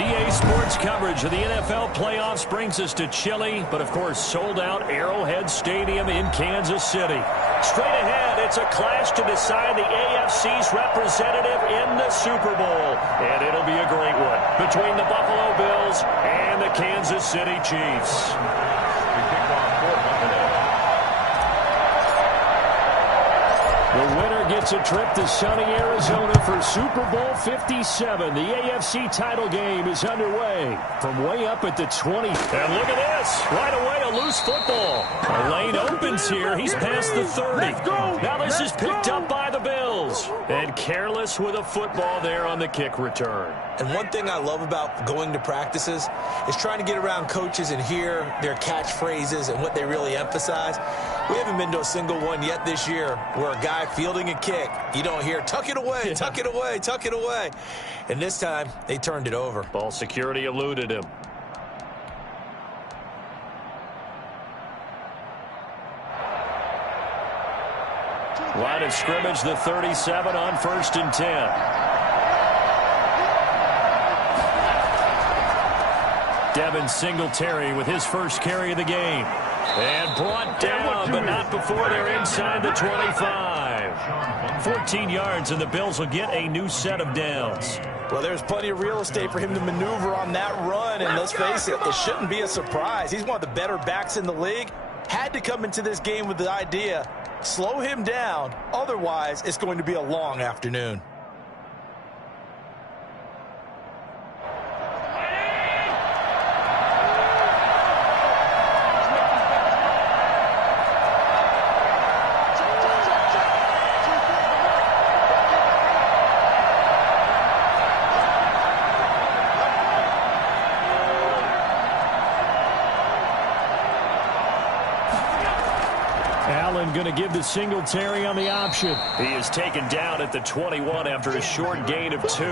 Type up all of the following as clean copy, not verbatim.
EA Sports coverage of the NFL playoffs brings us to chilly, but of course sold-out Arrowhead Stadium in Kansas City. Straight ahead, it's a clash to decide the AFC's representative in the Super Bowl. And it'll be a great one between the Buffalo Bills and the Kansas City Chiefs. The winner gets a trip to sunny Arizona for Super Bowl 57. The AFC title game is underway from way up at the 20. And look at this. Right away, a loose football. A lane opens here. He's past the 30. Now this is picked up by the Bills. And careless with a football there on the kick return. And one thing I love about going to practices is trying to get around coaches and hear their catchphrases and what they really emphasize. We haven't been to a single one yet this year where a guy fielding a kick, you don't hear, tuck it away, tuck it away, tuck it away. And this time, they turned it over. Ball security eluded him. Line of scrimmage, the 37 on 1st and 10. Devin Singletary with his first carry of the game. And brought down, but not before they're inside the 25. 14 yards, and the Bills will get a new set of downs. Well, there's plenty of real estate for him to maneuver on that run, and let's face it, it shouldn't be a surprise. He's one of the better backs in the league. Had to come into this game with the idea, slow him down, otherwise it's going to be a long afternoon. Going to give the Singletary on the option. He is taken down at the 21 after a short gain of 2.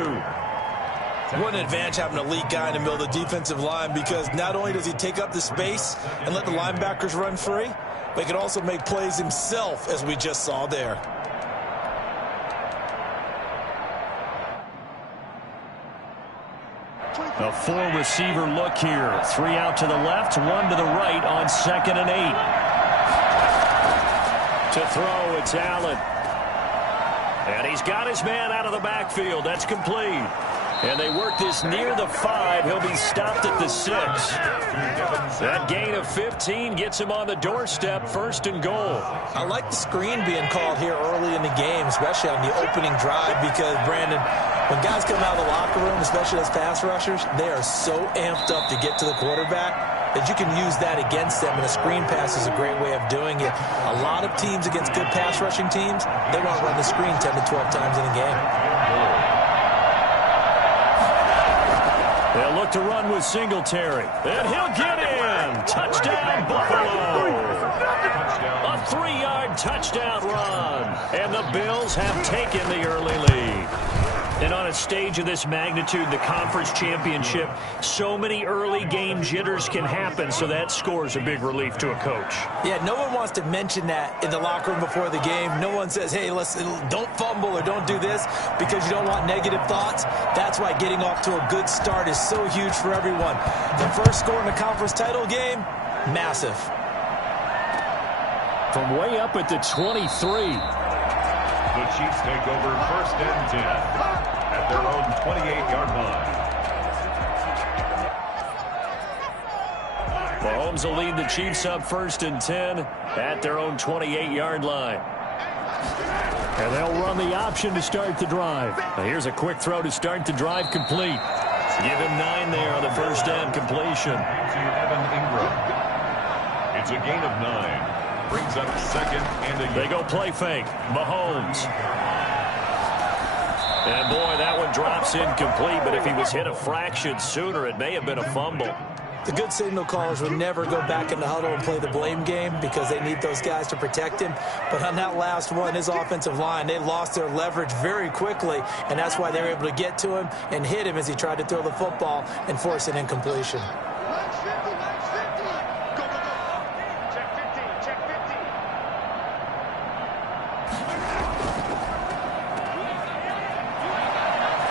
What an advantage having an elite guy in the middle of the defensive line, because not only does he take up the space and let the linebackers run free, but he can also make plays himself, as we just saw there. A 4-receiver look here. 3 out to the left, 1 to the right on 2nd and 8. To throw, it's Allen. And he's got his man out of the backfield. That's complete. And they work this near the 5. He'll be stopped at the 6. That gain of 15 gets him on the doorstep, 1st and goal. I like the screen being called here early in the game, especially on the opening drive, because, Brandon, when guys come out of the locker room, especially as pass rushers, they are so amped up to get to the quarterback that you can use that against them, and a screen pass is a great way of doing it. A lot of teams against good pass rushing teams, they want to run the screen 10 to 12 times in a game. They'll look to run with Singletary, and he'll get in. Touchdown, Buffalo. A 3-yard touchdown run, and the Bills have taken the early lead. And on a stage of this magnitude, the conference championship, so many early game jitters can happen, so that score's a big relief to a coach. Yeah, no one wants to mention that in the locker room before the game. No one says, hey, listen, don't fumble or don't do this because you don't want negative thoughts. That's why getting off to a good start is so huge for everyone. The first score in the conference title game, massive. From way up at the 23. The Chiefs take over 1st and 10 at their own 28-yard line. Mahomes will lead the Chiefs up 1st and 10 at their own 28-yard line. And they'll run the option to start the drive. Now here's a quick throw to start the drive, complete. Give him 9 there on the first down completion. To Evan Ingram. It's a gain of 9. Brings up 2nd and a... They go play fake. Mahomes. And boy, that one drops incomplete, but if he was hit a fraction sooner, it may have been a fumble. The good signal callers will never go back in the huddle and play the blame game because they need those guys to protect him. But on that last one, his offensive line, they lost their leverage very quickly, and that's why they were able to get to him and hit him as he tried to throw the football and force an incompletion.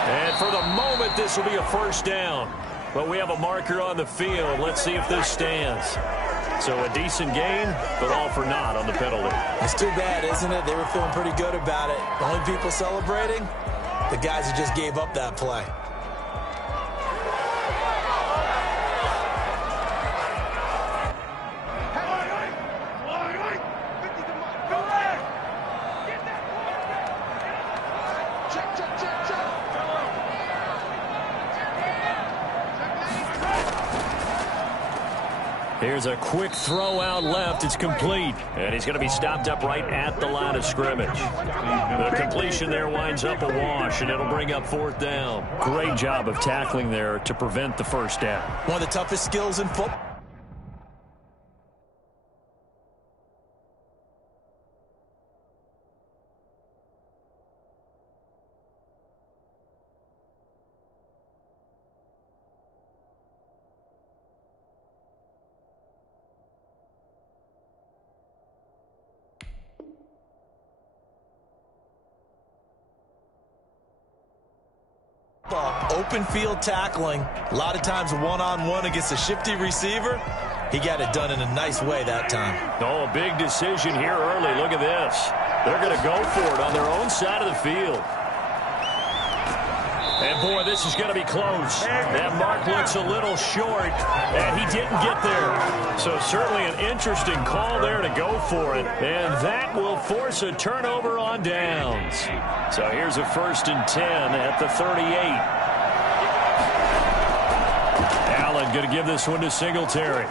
And And for the moment, this will be a first down. But we have a marker on the field. Let's see if this stands. So a decent gain, but all for naught on the penalty. It's too bad, isn't it? They were feeling pretty good about it. The only people celebrating, the guys who just gave up that play. Here's a quick throw out left. It's complete. And he's going to be stopped up right at the line of scrimmage. The completion there winds up a wash, and it'll bring up fourth down. Great job of tackling there to prevent the first down. One of the toughest skills in football. Open field tackling, a lot of times one-on-one against a shifty receiver. He got it done in a nice way that time. Oh, a big decision here early. Look at this. They're going to go for it on their own side of the field. And, boy, this is going to be close. That mark looks a little short, and he didn't get there. So certainly an interesting call there to go for it. And that will force a turnover on downs. So here's a 1st and 10 at the 38. Allen going to give this one to Singletary.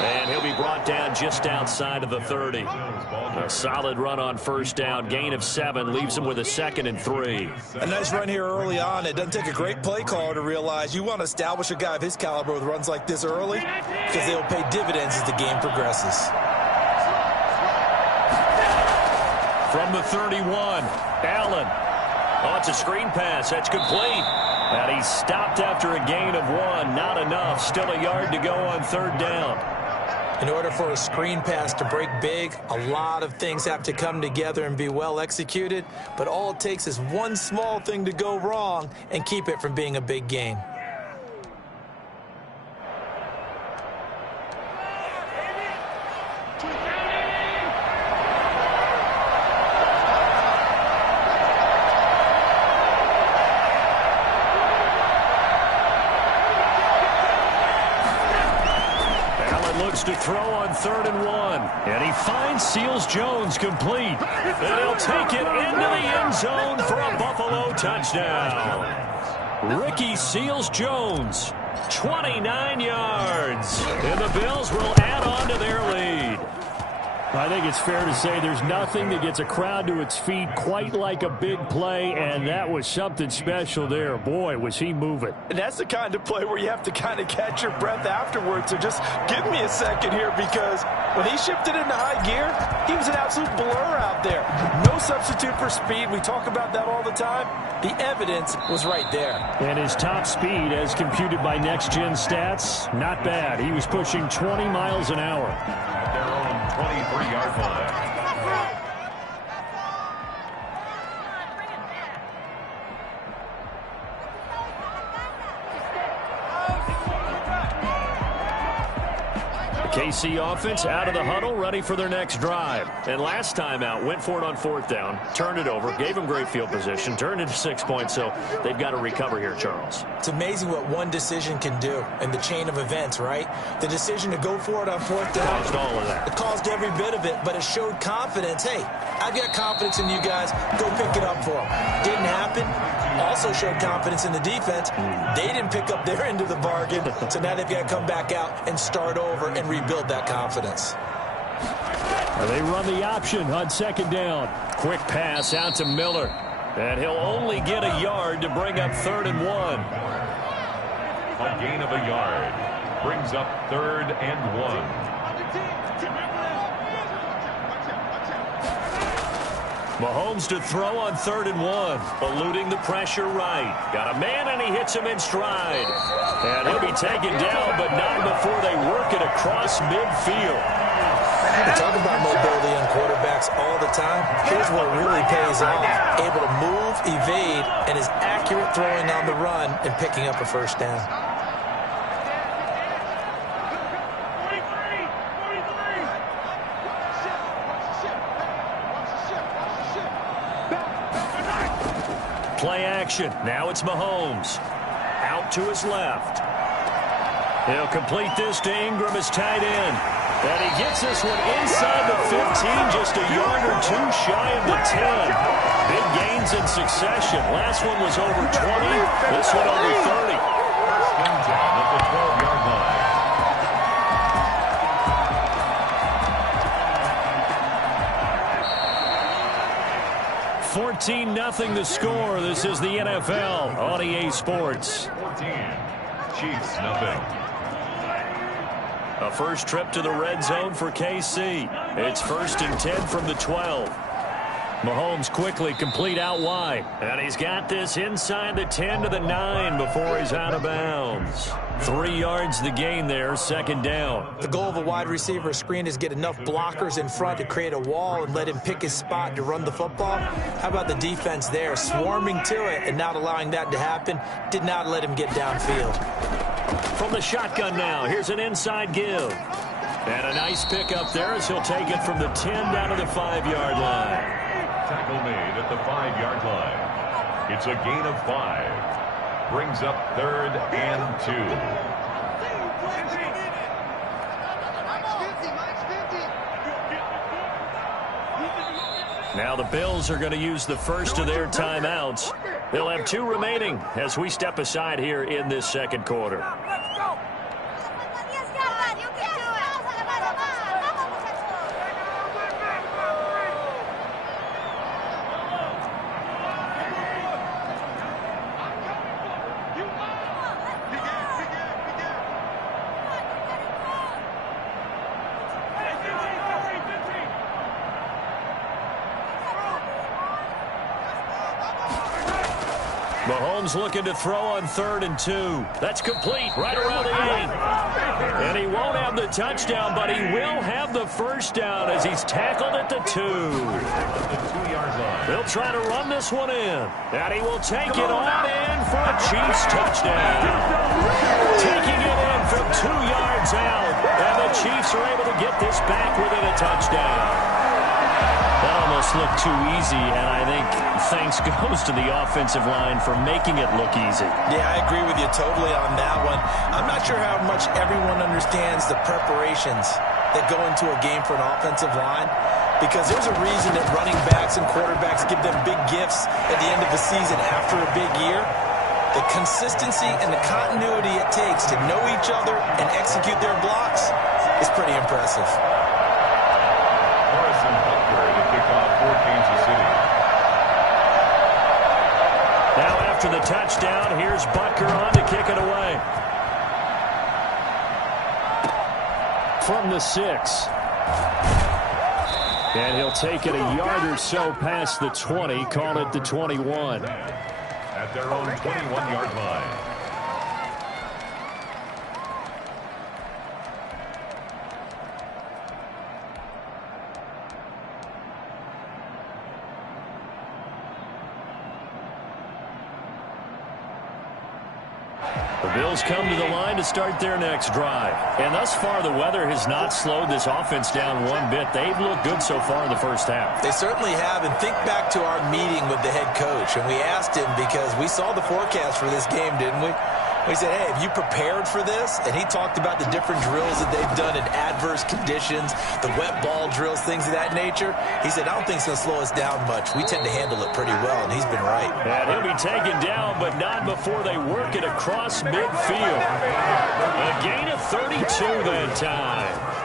And he'll be brought down just outside of the 30. A solid run on first down. Gain of 7 leaves him with a 2nd and 3. A nice run here early on. It doesn't take a great play caller to realize you want to establish a guy of his caliber with runs like this early because they'll pay dividends as the game progresses. From the 31, Allen. Oh, it's a screen pass. That's complete. And he's stopped after a gain of 1. Not enough. Still a yard to go on 3rd down. In order for a screen pass to break big, a lot of things have to come together and be well executed. But all it takes is one small thing to go wrong and keep it from being a big gain. To throw on 3rd and 1. And he finds Seals-Jones complete. And he'll take it into the end zone for a Buffalo touchdown. Ricky Seals-Jones, 29 yards. And the Bills will add on to their lead. I think it's fair to say there's nothing that gets a crowd to its feet quite like a big play, and that was something special there. Boy, was he moving. And that's the kind of play where you have to kind of catch your breath afterwards. So just give me a second here, because when he shifted into high gear, he was an absolute blur out there. No substitute for speed. We talk about that all the time. The evidence was right there. And his top speed, as computed by Next Gen Stats, not bad. He was pushing 20 miles an hour. 23-yard line. KC offense out of the huddle, ready for their next drive. And last time out, went for it on 4th down, turned it over, gave them great field position, turned it to 6 points, so they've got to recover here, Charles. It's amazing what one decision can do in the chain of events, right? The decision to go for it on 4th down. Caused all of that. It caused every bit of it, but it showed confidence. Hey, I've got confidence in you guys. Go pick it up for them. Didn't happen. Also showed confidence in the defense. They didn't pick up their end of the bargain, so now they've got to come back out and start over and rebuild that confidence. They run the option on 2nd down. Quick pass out to Miller. And he'll only get a yard to bring up 3rd and 1. A gain of a yard brings up 3rd and 1. Mahomes to throw on 3rd and 1. Eluding the pressure right. Got a man, and he hits him in stride. And he'll be taken down, but not before they work it across midfield. We talk about mobility on quarterbacks all the time. Here's where it really pays off. Able to move, evade, and is accurate throwing on the run and picking up a first down. Play action. Now it's Mahomes. Out to his left. He'll complete this to Ingram, his tight end. And he gets this one inside the 15, just a yard or two shy of the 10. Big gains in succession. Last one was over 20. This one over 30. First and 10 at the 12-yard line. 14-0 the score. This is the NFL on EA Sports. 14. Chiefs, nothing. A first trip to the red zone for KC. It's 1st and 10 from the 12. Mahomes quickly complete out wide. And he's got this inside the 10 to the 9 before he's out of bounds. 3 yards the gain there, 2nd down. The goal of a wide receiver screen is get enough blockers in front to create a wall and let him pick his spot to run the football. How about the defense there, swarming to it and not allowing that to happen? Did not let him get downfield. From the shotgun now, here's an inside give. And a nice pickup there as he'll take it from the 10 down to the 5-yard line. Tackle made at the 5-yard line. It's a gain of 5. Brings up 3rd and 2. Now the Bills are going to use the first of their timeouts. They'll have 2 remaining as we step aside here in this 2nd quarter. Mahomes looking to throw on 3rd and 2. That's complete right around the 8. And he won't have the touchdown, but he will have the first down as he's tackled at the 2. They'll try to run this one in. And he will take it on in for a Chiefs touchdown. Taking it in from 2 yards out. And the Chiefs are able to get this back within a touchdown. That almost looked too easy, and I think thanks goes to the offensive line for making it look easy. Yeah, I agree with you totally on that one. I'm not sure how much everyone understands the preparations that go into a game for an offensive line, because there's a reason that running backs and quarterbacks give them big gifts at the end of the season after a big year. The consistency and the continuity it takes to know each other and execute their blocks is pretty impressive. For Kansas City. Now after the touchdown, here's Butker on to kick it away. From the 6. And he'll take it a yard or so past the 20, call it the 21. At their own 21-yard line. The Bills come to the line to start their next drive. And thus far, the weather has not slowed this offense down one bit. They've looked good so far in the first half. They certainly have. And think back to our meeting with the head coach. And we asked him, because we saw the forecast for this game, didn't we? We said, hey, have you prepared for this? And he talked about the different drills that they've done in adverse conditions, the wet ball drills, things of that nature. He said, I don't think it's going to slow us down much. We tend to handle it pretty well, and he's been right. And he'll be taken down, but not before they work it across midfield. A gain of 32 that time.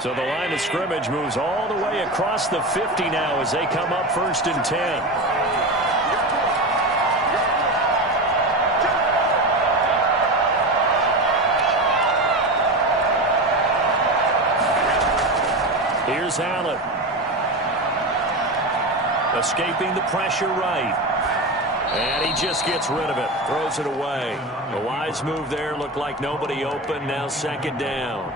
So the line of scrimmage moves all the way across the 50 now as they come up 1st and 10. Here's Allen. Escaping the pressure right. And he just gets rid of it. Throws it away. A wise move there. Looked like nobody open. Now second down.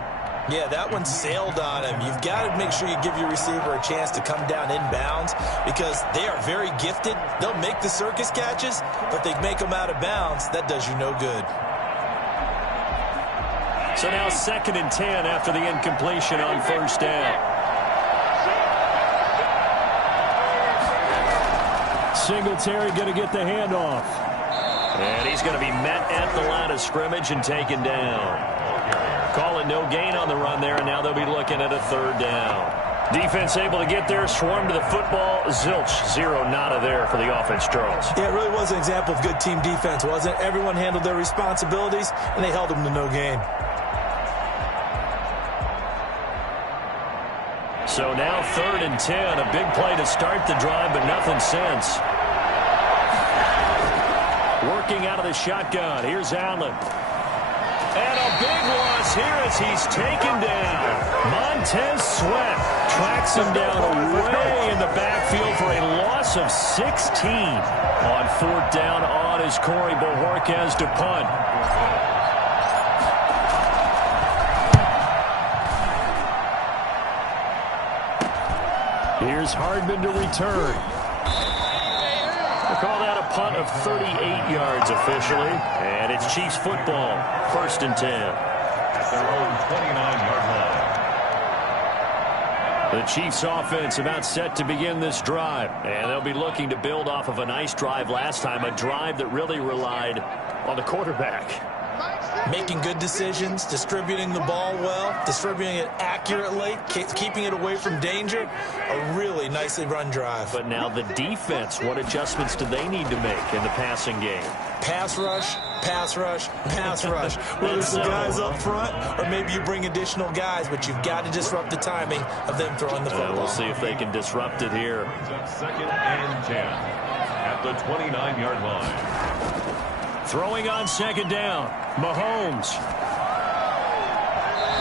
Yeah, that one sailed on him. You've got to make sure you give your receiver a chance to come down inbounds because they are very gifted. They'll make the circus catches, but they make them out of bounds. That does you no good. So now second and 10 after the incompletion on first down. Singletary going to get the handoff. And he's going to be met at the line of scrimmage and taken down. Calling no gain on the run there, and now they'll be looking at a third down. Defense able to get there, swarm to the football. Zilch, zero, nada there for the offense, Charles. Yeah, it really was an example of good team defense, wasn't it? Everyone handled their responsibilities, and they held them to no gain. So now third and 10, a big play to start the drive, but nothing since. Working out of the shotgun, here's Allen. And a big loss here as he's taken down. Montez Sweat tracks him down away in the backfield for a loss of 16. On fourth down on is Corey Bojorquez to punt. Here's Hardman to return. We'll call that a punt of 38 yards officially. And it's Chiefs football. First and 10. At their own 29-yard line. The Chiefs offense about set to begin this drive. And they'll be looking to build off of a nice drive last time. A drive that really relied on the quarterback. Making good decisions, distributing the ball well, distributing it accurately, keeping it away from danger. A really nicely run drive. But now the defense, what adjustments do they need to make in the passing game? Pass rush, pass rush, pass rush. Whether it's the guys up front or maybe you bring additional guys, but you've got to disrupt the timing of them throwing the football. We'll see if they can disrupt it here. Second and 10 at the 29-yard line. Throwing on second down, Mahomes.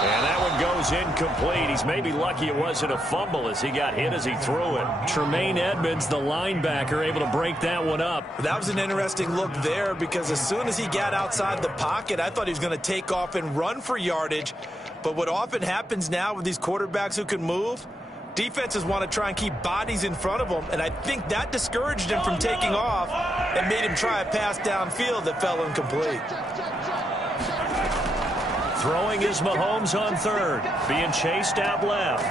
And that one goes incomplete. He's maybe lucky it wasn't a fumble as he got hit as he threw it. Tremaine Edmonds, the linebacker, able to break that one up. That was an interesting look there because as soon as he got outside the pocket, I thought he was going to take off and run for yardage. But what often happens now with these quarterbacks who can move, defenses want to try and keep bodies in front of them, and I think that discouraged him from taking off and made him try a pass downfield that fell incomplete. Throwing is Mahomes on third, being chased out left.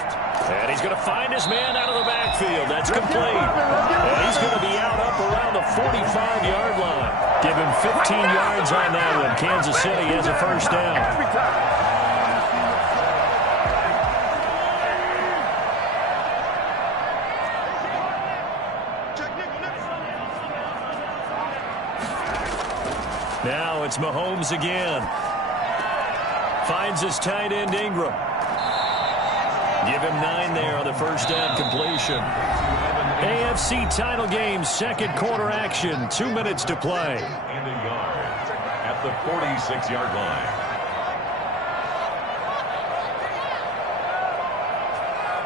And he's going to find his man out of the backfield. That's complete. And he's going to be out up around the 45-yard line. Give him 15 yards on that one. Kansas City has a first down. Now it's Mahomes again. Finds his tight end Ingram. Give him 9 there on the first down completion. AFC title game, second quarter action. 2 minutes to play. And a yard at the 46-yard line.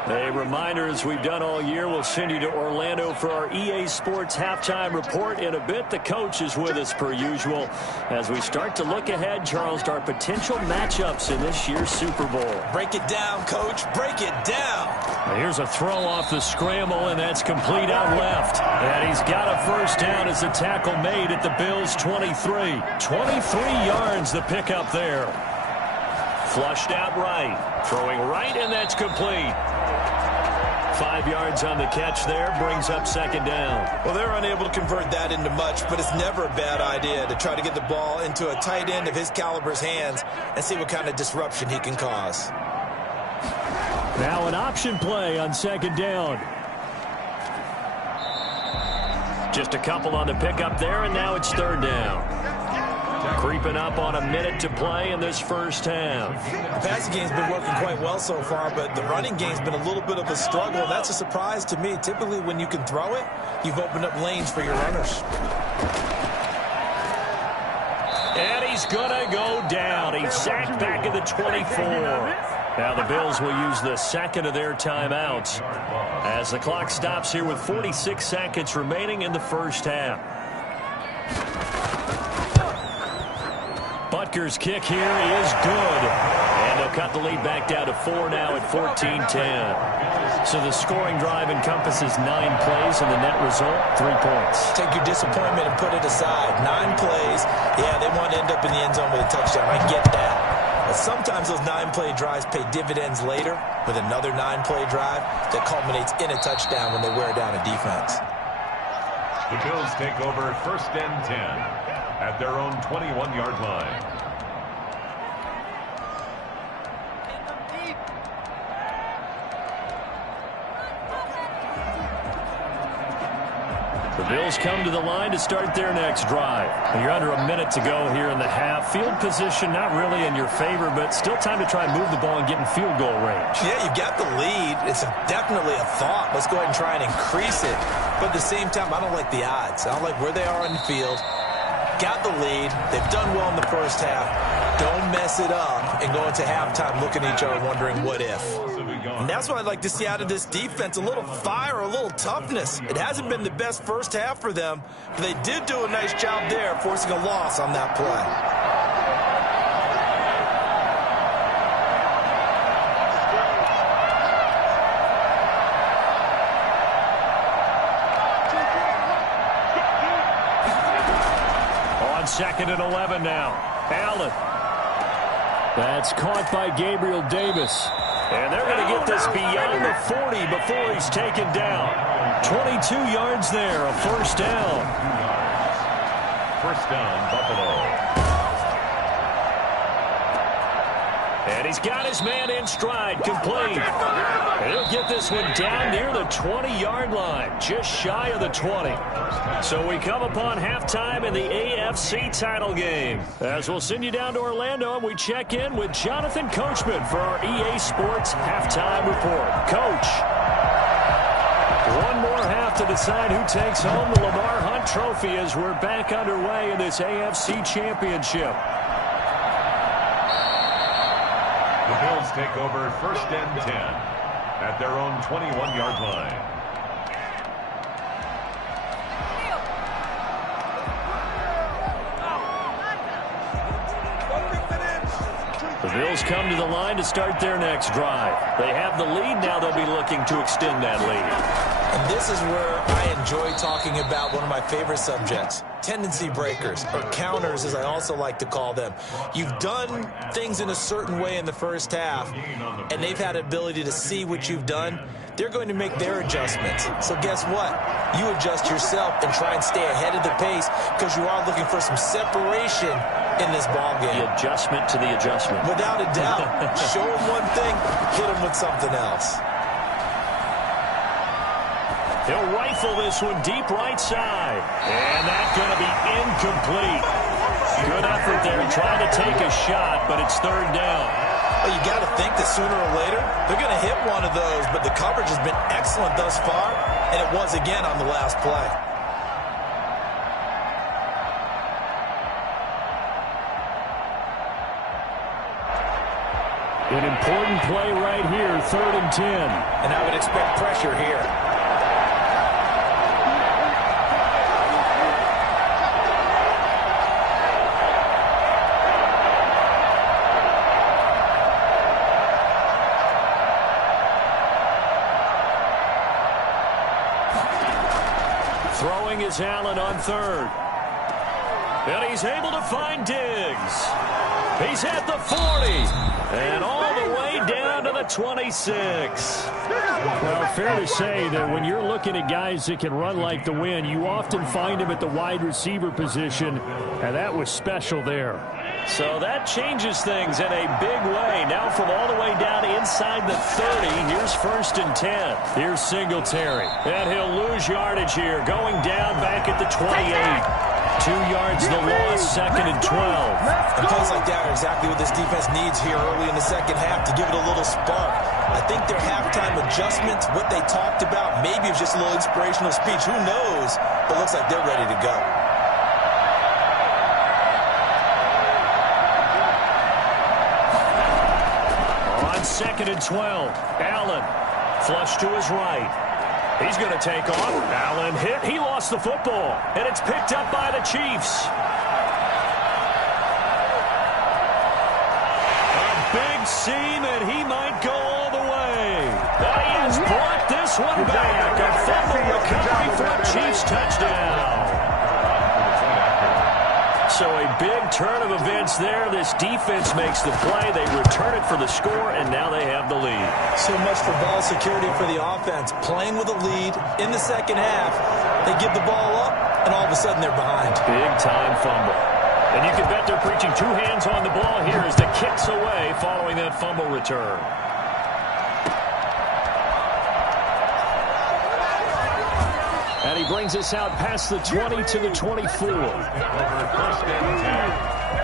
A reminder, as we've done all year, we'll send you to Orlando for our EA Sports halftime report in a bit. The coach is with us per usual as we start to look ahead, Charles, to our potential matchups in this year's Super Bowl. Break it down, Coach. Break it down. Here's a throw off the scramble, and that's complete out left. And he's got a first down as the tackle made at the Bills' 23. 23 yards the pickup there. Flushed out right. Throwing right, and that's complete. 5 yards on the catch there, brings up second down. Well, they're unable to convert that into much, but it's never a bad idea to try to get the ball into a tight end of his caliber's hands and see what kind of disruption he can cause. Now an option play on second down. Just a couple on the pickup there, and now it's third down. Creeping up on a minute to play in this first half. The passing game's been working quite well so far, but the running game's been a little bit of a struggle, and that's a surprise to me. Typically, when you can throw it, you've opened up lanes for your runners. And he's going to go down. He's sacked back at the 24. Now the Bills will use the second of their timeouts as the clock stops here with 46 seconds remaining in the first half. Packers' kick here is good. And they'll cut the lead back down to 4 now at 14-10. So the scoring drive encompasses 9 plays, and the net result, 3 points. Take your disappointment and put it aside. 9 plays. Yeah, they want to end up in the end zone with a touchdown. I get that. But sometimes those 9-play drives pay dividends later with another 9-play drive that culminates in a touchdown when they wear down a defense. The Bills take over 1st and 10 at their own 21-yard line. The Bills come to the line to start their next drive. And you're under a minute to go here in the half. Field position not really in your favor, but still time to try and move the ball and get in field goal range. Yeah, you got the lead. It's definitely a thought. Let's go ahead and try and increase it. But at the same time, I don't like the odds. I don't like where they are on the field. Got the lead. They've done well in the first half. Don't mess it up and go into halftime looking at each other wondering what if. And that's what I'd like to see out of this defense, a little fire, a little toughness. It hasn't been the best first half for them, but they did do a nice job there forcing a loss on that play. On 2nd and 11 now. Allen. That's caught by Gabriel Davis. And they're going to get this beyond the 40 before he's taken down. 22 yards there, a first down. First down, Buffalo. And he's got his man in stride, complete. And he'll get this one down near the 20-yard line, just shy of the 20. So we come upon halftime in the AFC title game. As we'll send you down to Orlando, and we check in with Jonathan Coachman for our EA Sports Halftime Report. Coach, one more half to decide who takes home the Lamar Hunt Trophy as we're back underway in this AFC Championship. The Bills take over 1st and 10 at their own 21-yard line. The Bills come to the line to start their next drive. They have the lead. Now they'll be looking to extend that lead. And this is where I enjoy talking about one of my favorite subjects, tendency breakers, or counters as I also like to call them. You've done things in a certain way in the first half, and they've had an ability to see what you've done. They're going to make their adjustments. So guess what? You adjust yourself and try and stay ahead of the pace because you are looking for some separation in this ball game. The adjustment to the adjustment. Without a doubt. Show them one thing, hit them with something else. He'll rifle this one deep right side. And that's going to be incomplete. Good effort there trying to take a shot, but it's 3rd down. Well, you got to think that sooner or later they're going to hit one of those, but the coverage has been excellent thus far, and it was again on the last play. An important play right here, 3rd and 10. And I would expect pressure here. Throwing is Allen on 3rd. And he's able to find Diggs. He's at the 40. And all the way down to the 26. Well, fair to say that when you're looking at guys that can run like the wind, you often find them at the wide receiver position, and that was special there. So that changes things in a big way. Now from all the way down inside the 30, here's 1st and 10. Here's Singletary. And he'll lose yardage here, going down back at the 28. 2 yards the loss, 2nd and 12. And plays like that are exactly what this defense needs here early in the second half to give it a little spark. I think their halftime adjustments, what they talked about, maybe it was just a little inspirational speech. Who knows? But it looks like they're ready to go. On 2nd and 12, Allen flush to his right. He's going to take off. Allen hit. He lost the football. And it's picked up by the Chiefs. one seam, and he might go all the way. But he has brought this one back. A fumble recovery for a Chiefs touchdown. So a big turn of events there. This defense makes the play. They return it for the score, and now they have the lead. So much for ball security for the offense. Playing with a lead in the second half, they give the ball up, and all of a sudden they're behind. Big-time fumble. And you can bet they're preaching two hands on the ball here as the kick's away following that fumble return. And he brings us out past the 20 to the 24. First and 10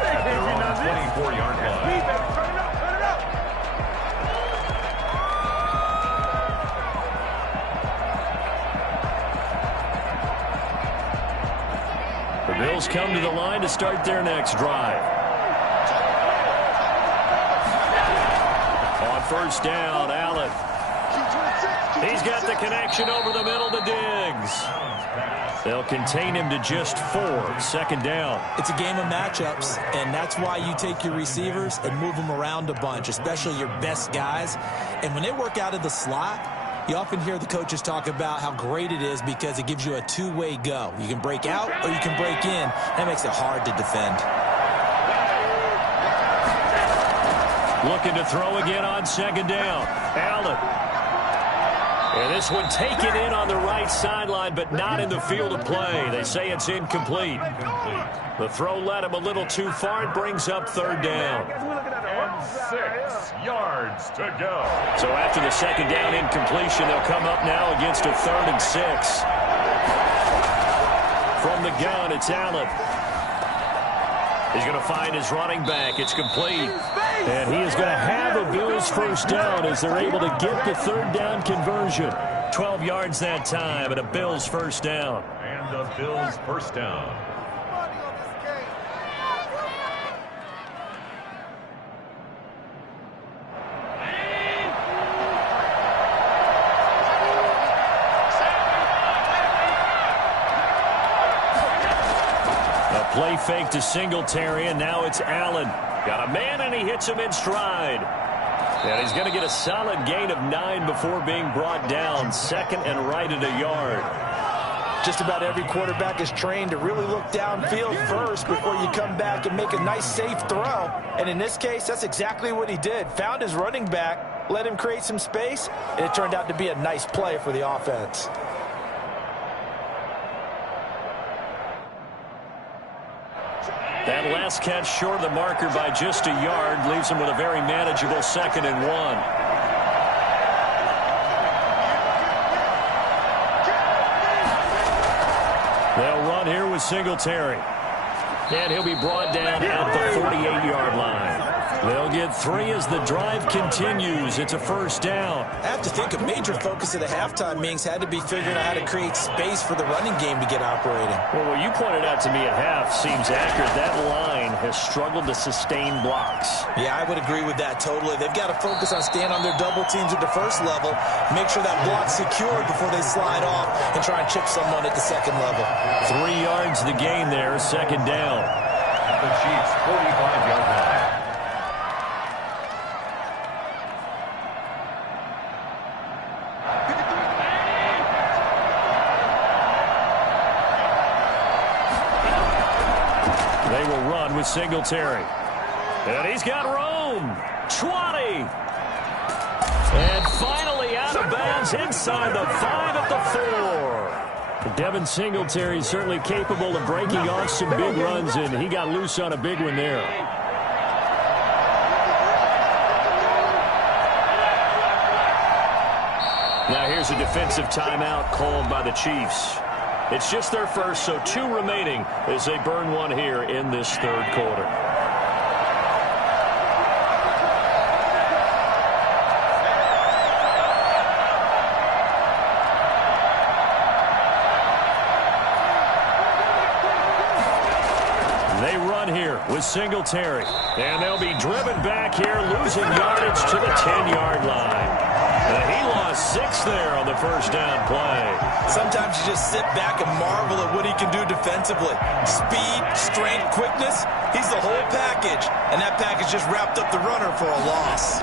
at their own 24-yard line. The Bills come to the line to start their next drive. On first down, Allen. He's got the connection over the middle to Diggs. They'll contain him to just 4. Second down. It's a game of matchups, and that's why you take your receivers and move them around a bunch, especially your best guys. And when they work out of the slot, you often hear the coaches talk about how great it is because it gives you a two-way go. You can break out or you can break in. That makes it hard to defend. Looking to throw again on second down. Allen. And this one taken in on the right sideline, but not in the field of play. They say it's incomplete. The throw led him a little too far. It brings up third down. And 6 yards to go. So after the second down incompletion, they'll come up now against a 3rd and 6. From the gun, it's Allen. He's going to find his running back. It's complete. And he is going to have a Bills first down as they're able to get the third down conversion. 12 yards that time and a Bills first down. And a Bills first down. Play fake to Singletary, and now it's Allen. Got a man, and he hits him in stride. And he's going to get a solid gain of 9 before being brought down. Second and right at a yard. Just about every quarterback is trained to really look downfield first before you come back and make a nice, safe throw. And in this case, that's exactly what he did. Found his running back, let him create some space, and it turned out to be a nice play for the offense. That last catch short of the marker by just a yard leaves him with a very manageable 2nd and 1. They'll run here with Singletary. And he'll be brought down at the 48-yard line. They'll get 3 as the drive continues. It's a first down. I have to think a major focus of the halftime meetings had to be figuring out how to create space for the running game to get operating. Well, what you pointed out to me at half seems accurate. That line has struggled to sustain blocks. Yeah, I would agree with that totally. They've got to focus on staying on their double teams at the first level, make sure that block's secured before they slide off and try and chip someone at the second level. 3 yards the gain there, second down. At the Chiefs' 45-yard line. They will run with Singletary. And he's got room. 20. And finally out of bounds inside the 5 at the 4. Devin Singletary certainly capable of breaking off some big runs, and he got loose on a big one there. Now here's a defensive timeout called by the Chiefs. It's just their first, so 2 remaining as they burn one here in this third quarter. They run here with Singletary, and they'll be driven back here, losing yardage to the 10-yard line. And he lost loss. 6 there on the first down play. Sometimes you just sit back and marvel at what he can do defensively. Speed, strength, quickness. He's the whole package. And that package just wrapped up the runner for a loss.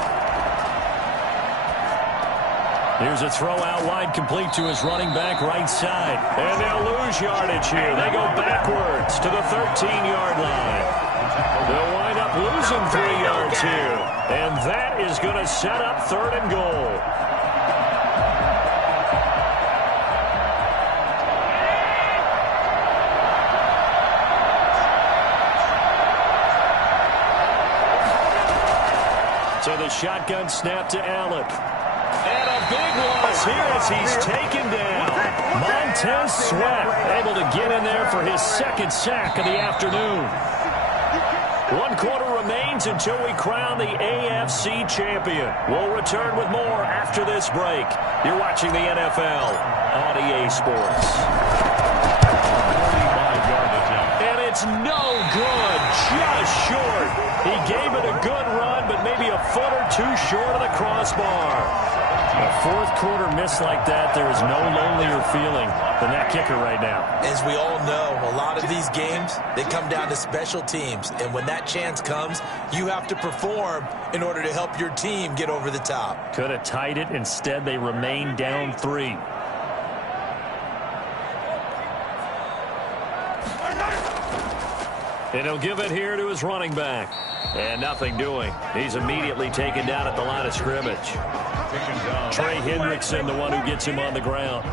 Here's a throw out wide, complete to his running back right side. And they'll lose yardage here. They go backwards to the 13-yard line. They'll wind up losing 3 yards here. And that is going to set up 3rd and goal. So the shotgun snap to Allen. And a big loss here as he's taken down. Montez Sweat able to get in there for his 2nd sack of the afternoon. 1 quarter remains until we crown the AFC champion. We'll return with more after this break. You're watching the NFL on EA Sports. And it's no good, just short. He gave it a good run, but maybe a foot or 2 short of the crossbar. A 4th quarter miss like that, there is no lonelier feeling than that kicker right now. As we all know, a lot of these games, they come down to special teams. And when that chance comes, you have to perform in order to help your team get over the top. Could have tied it. Instead, they remain down 3. And he'll give it here to his running back. And nothing doing. He's immediately taken down at the line of scrimmage. Trey Hendrickson, the one who gets him on the ground.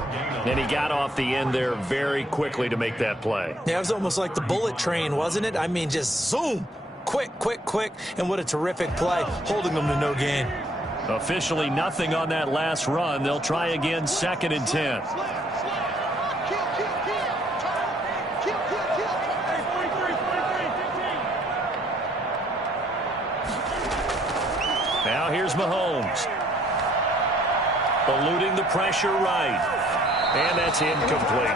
And he got off the end there very quickly to make that play. Yeah, it was almost like the bullet train, wasn't it? I mean, just zoom. Quick, quick, quick. And what a terrific play, holding them to no gain. Officially nothing on that last run. They'll try again, 2nd and 10. Now here's Mahomes. Eluding the pressure right. And that's incomplete.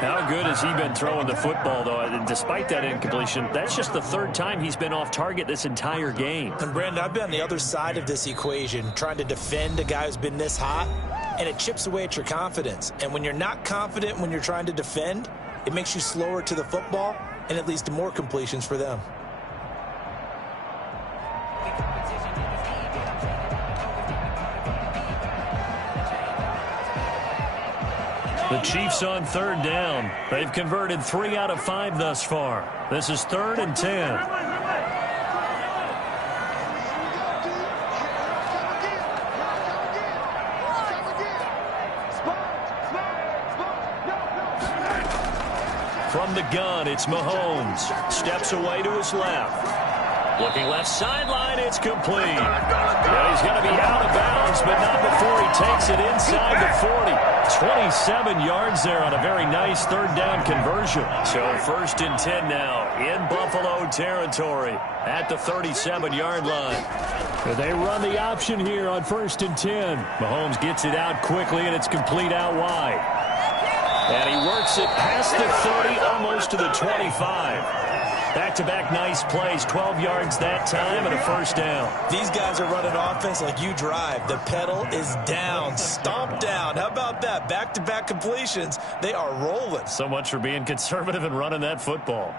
How good has he been throwing the football, though? And despite that incompletion, that's just the 3rd time he's been off target this entire game. And, Brandon, I've been on the other side of this equation, trying to defend a guy who's been this hot, and it chips away at your confidence. And when you're not confident when you're trying to defend, it makes you slower to the football, and it leads to more completions for them. The Chiefs on 3rd down. They've converted 3 out of 5 thus far. This is 3rd and 10. From the gun, it's Mahomes. Steps away to his left. Looking left sideline, it's complete. Yeah, he's going to be out of bounds, but not before he takes it inside the 40. 27 yards there on a very nice 3rd down conversion. So 1st and 10 now in Buffalo territory at the 37-yard line. They run the option here on 1st and 10. Mahomes gets it out quickly, and it's complete out wide. And he works it past the 30, almost to the 25. Back-to-back nice plays, 12 yards that time and a 1st down. These guys are running offense like you drive. The pedal is down, stomp down. How about that? Back-to-back completions. They are rolling. So much for being conservative and running that football.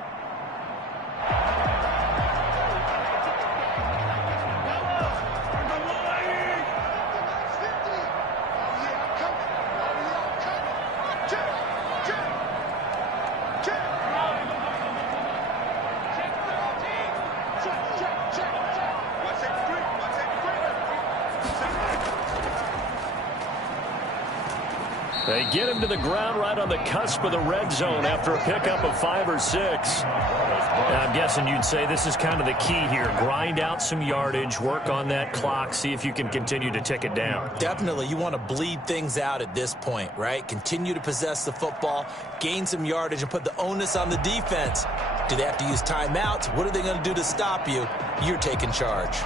They get him to the ground right on the cusp of the red zone after a pickup of 5 or 6. And I'm guessing you'd say this is kind of the key here. Grind out some yardage, work on that clock, see if you can continue to tick it down. Definitely. You want to bleed things out at this point, right? Continue to possess the football, gain some yardage, and put the onus on the defense. Do they have to use timeouts? What are they going to do to stop you? You're taking charge.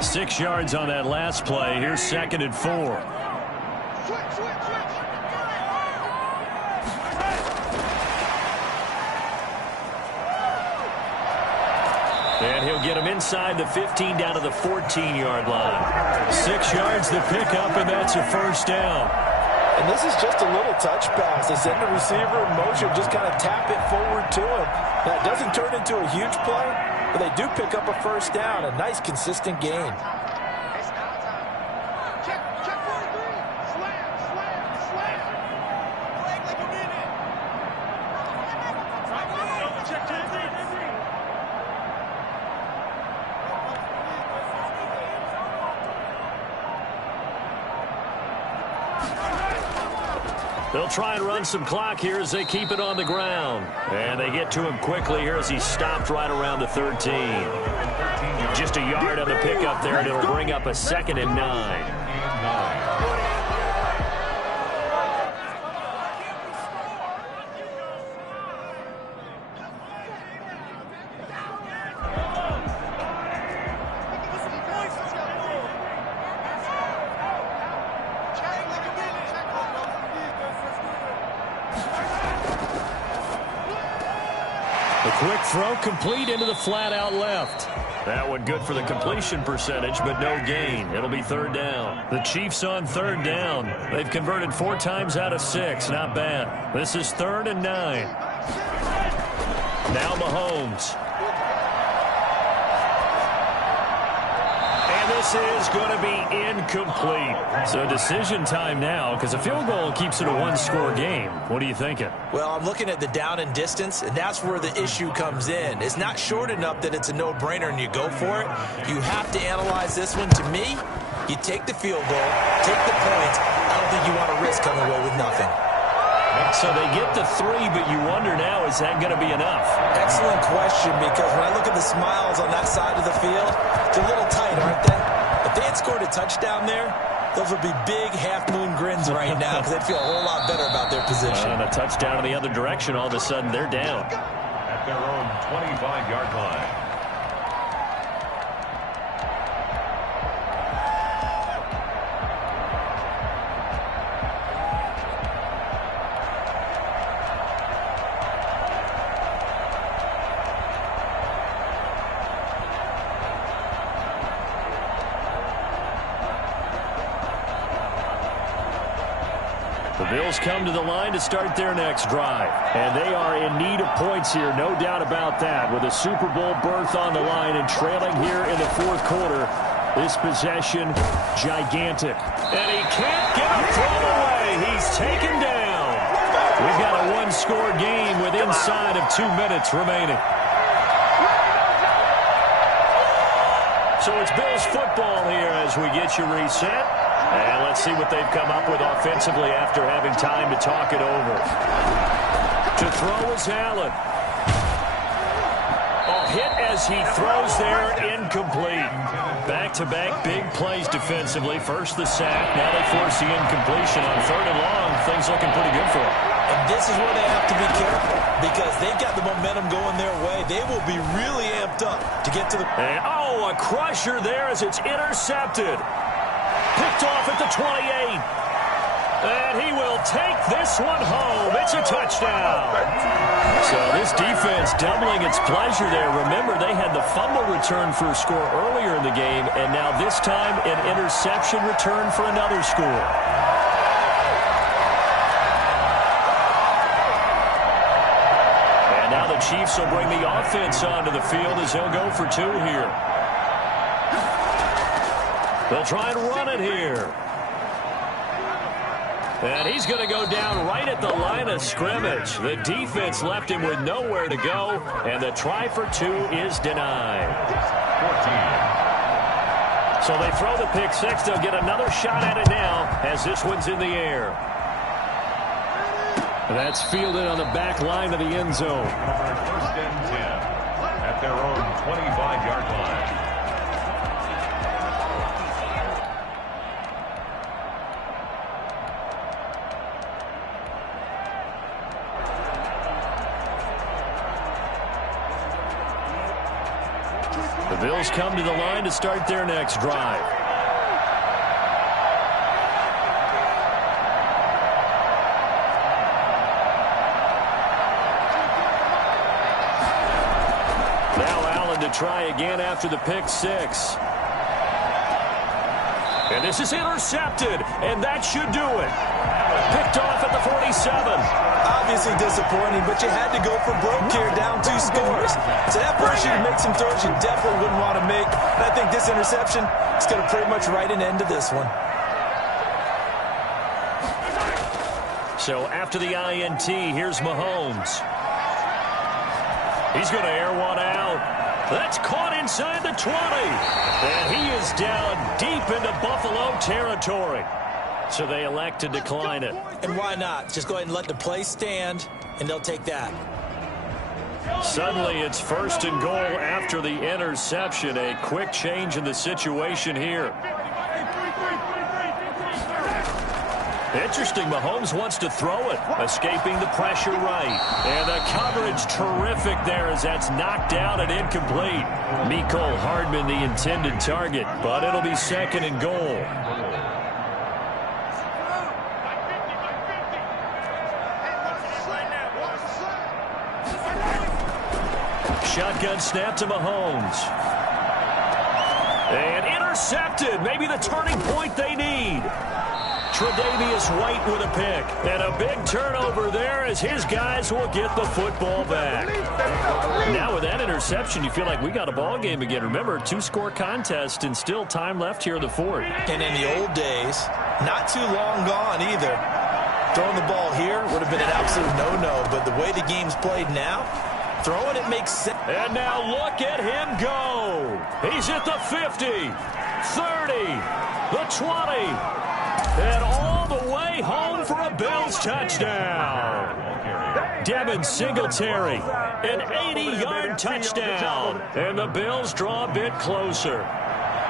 6 yards on that last play. Here's 2nd and 4. And he'll get him inside the 15 down to the 14-yard line. 6 yards to pick up, and that's a first down. And this is just a little touch pass. They send the receiver in motion, just kind of tap it forward to him. Now, it doesn't turn into a huge play, but they do pick up a first down. A nice, consistent gain. They'll try and run some clock here as they keep it on the ground. And they get to him quickly here as he stopped right around the 13. Just a yard on the pickup there, and it'll bring up a 2nd and 9. Quick throw complete into the flat out left. That one good for the completion percentage, but no gain. It'll be 3rd down. The Chiefs on 3rd down. They've converted 4 times out of 6. Not bad. This is 3rd and 9. Now Mahomes. And this is going to be incomplete. So decision time now, because a field goal keeps it a 1-score game. What are you thinking? Well, I'm looking at the down and distance, and that's where the issue comes in. It's not short enough that it's a no-brainer and you go for it. You have to analyze this one. To me, you take the field goal, take the points. I don't think you want to risk coming away with nothing. So they get the 3, but you wonder now, is that going to be enough? Excellent question, because when I look at the smiles on that side of the field, they're a little tight, aren't they? If they had scored a touchdown there, those would be big half-moon grins right now because they'd feel a whole lot better about their position. And a touchdown in the other direction, all of a sudden they're down. At their own 25-yard line. The Bills come to the line to start their next drive. And they are in need of points here, no doubt about that. With a Super Bowl berth on the line and trailing here in the 4th quarter. This possession, gigantic. And he can't get a throw away. He's taken down. We've got a 1-score game with inside of 2 minutes remaining. So it's Bills football here as we get you reset. And let's see what they've come up with offensively after having time to talk it over. To throw is Allen. A hit as he throws there, incomplete. Back-to-back big plays defensively. First the sack, now they force the incompletion on 3rd and long. Things looking pretty good for them. And this is where they have to be careful because they've got the momentum going their way. They will be really amped up to get to the... And, oh, a crusher there as it's intercepted. Picked off at the 28. And he will take this one home. It's a touchdown. So this defense doubling its pleasure there. Remember, they had the fumble return for a score earlier in the game, and now this time an interception return for another score. And now the Chiefs will bring the offense onto the field as they'll go for 2 here. They'll try and run it here. And he's going to go down right at the line of scrimmage. The defense left him with nowhere to go, and the try for 2 is denied. 14. So they throw the pick 6. They'll get another shot at it now as this one's in the air. That's fielded on the back line of the end zone. 1st and 10 at their own 25-yard line. The Bills come to the line to start their next drive. Now Allen to try again after the pick six. And this is intercepted, and that should do it. Picked off at the 47. Obviously disappointing, but you had to go for broke here, down 2 scores. So that forced you to make some throws you definitely wouldn't want to make. And I think this interception is going to pretty much write an end to this one. So after the INT, here's Mahomes. He's going to air one out. That's caught inside the 20. And he is down deep into Buffalo territory. So they elect to decline it. And why not? Just go ahead and let the play stand, and they'll take that. Suddenly it's 1st and goal after the interception. A quick change in the situation here. Interesting, Mahomes wants to throw it, escaping the pressure right. And the coverage terrific there as that's knocked down and incomplete. Mecole Hardman the intended target, but it'll be 2nd and goal. Shotgun snap to Mahomes. And intercepted, maybe the turning point they need. Tre'Davious White with a pick. And a big turnover there as his guys will get the football back. Now with that interception, you feel like we got a ball game again. Remember, 2-score contest and still time left here in the 4th. And in the old days, not too long gone either. Throwing the ball here would have been an absolute no-no. But the way the game's played now, throwing it makes sense. And now look at him go. He's at the 50, 30, the 20. And all the way home for a Bills touchdown. Devin Singletary, an 80-yard touchdown. And the Bills draw a bit closer.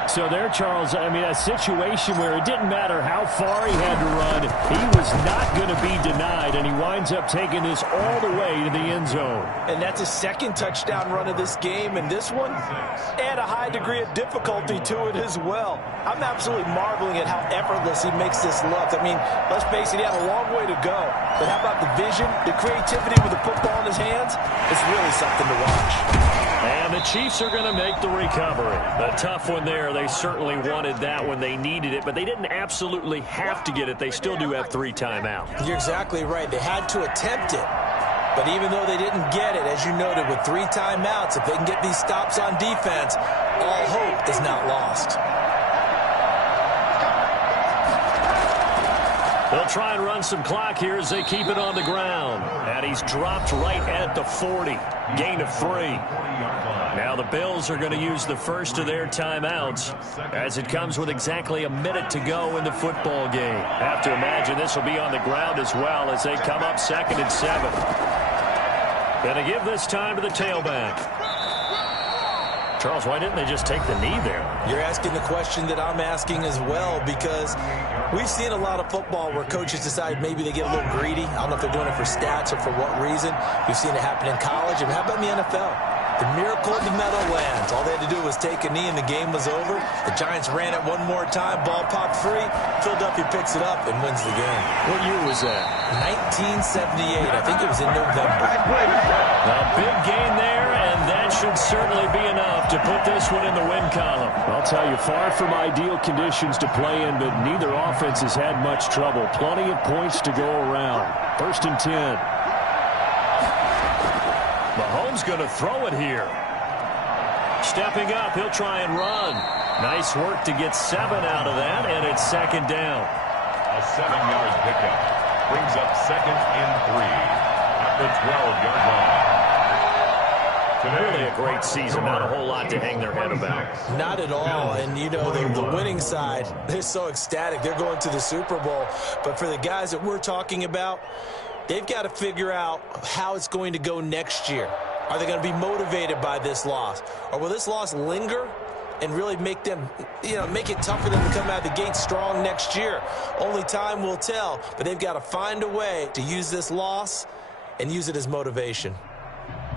So there, Charles, I mean, a situation where it didn't matter how far he had to run. He was not going to be denied, and he winds up taking this all the way to the end zone. And that's his 2nd touchdown run of this game, and this one add a high degree of difficulty to it as well. I'm absolutely marveling at how effortless he makes this look. I mean, let's face it, he had a long way to go. But how about the vision, the creativity with the football in his hands? It's really something to watch. And the Chiefs are going to make the recovery. A tough one there. They certainly wanted that when they needed it, but they didn't absolutely have to get it. They still do have 3 timeouts. You're exactly right. They had to attempt it. But even though they didn't get it, as you noted, with 3 timeouts, if they can get these stops on defense, all hope is not lost. They'll try and run some clock here as they keep it on the ground. And he's dropped right at the 40. Gain of 3. Now the Bills are going to use the first of their timeouts as it comes with exactly a minute to go in the football game. Have to imagine this will be on the ground as well as they come up 2nd and 7. Going to give this time to the tailback. Charles, why didn't they just take the knee there? You're asking the question that I'm asking as well, because we've seen a lot of football where coaches decide maybe they get a little greedy. I don't know if they're doing it for stats or for what reason. We've seen it happen in college. I mean, how about in the NFL? The miracle of the Meadowlands. All they had to do was take a knee and the game was over. The Giants ran it one more time. Ball popped free. Philadelphia picks it up and wins the game. What year was that? 1978. I think it was in November. A big gain there, and that should certainly be enough to put this one in the win column. I'll tell you, far from ideal conditions to play in, but neither offense has had much trouble. Plenty of points to go around. 1st and 10. Mahomes going to throw it here. Stepping up, he'll try and run. Nice work to get 7 out of that, and it's 2nd down. A 7-yard pickup brings up 2nd and 3 at the 12-yard line. Really a great season. Not a whole lot to hang their head about. Not at all. And, you know, the winning side, they're so ecstatic. They're going to the Super Bowl. But for the guys that we're talking about, they've got to figure out how it's going to go next year. Are they going to be motivated by this loss? Or will this loss linger and really make them, make it tough for them to come out of the gate strong next year? Only time will tell. But they've got to find a way to use this loss and use it as motivation.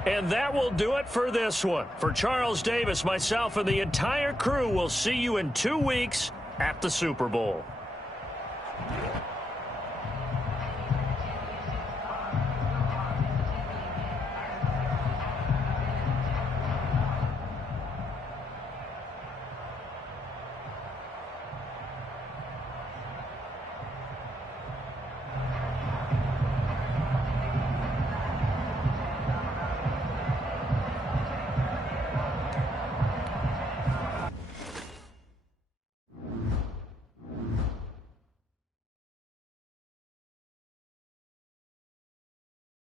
And that will do it for this one. For Charles Davis, myself, and the entire crew, we'll see you in 2 weeks at the Super Bowl.